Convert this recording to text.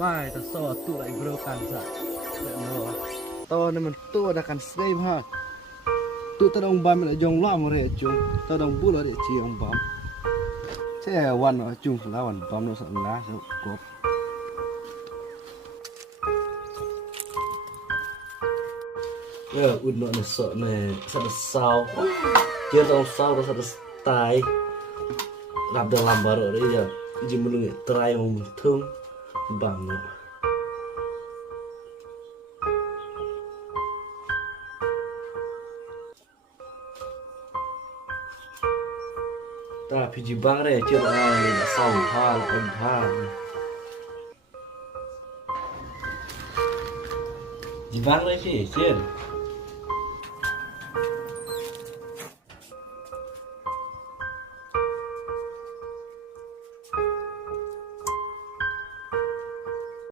mai ta so tu lại bro kan sa để nó to nên mình tu đã kan save ha tu ta dong bam lại jong lo mà re chung ta dong bu lo để chi ông bam thếวันở chung làวันbam nó sợ lá sợ cọpอุ่นnó sợ này sợ sao chưa tao sao nó sợ tai làm được làm bờ rồi đấy giờ chỉ một người trai mà mình thương bằng nó ta phải chỉ băng đây chưa là xong tha là ổn tha chỉ băng đây chứ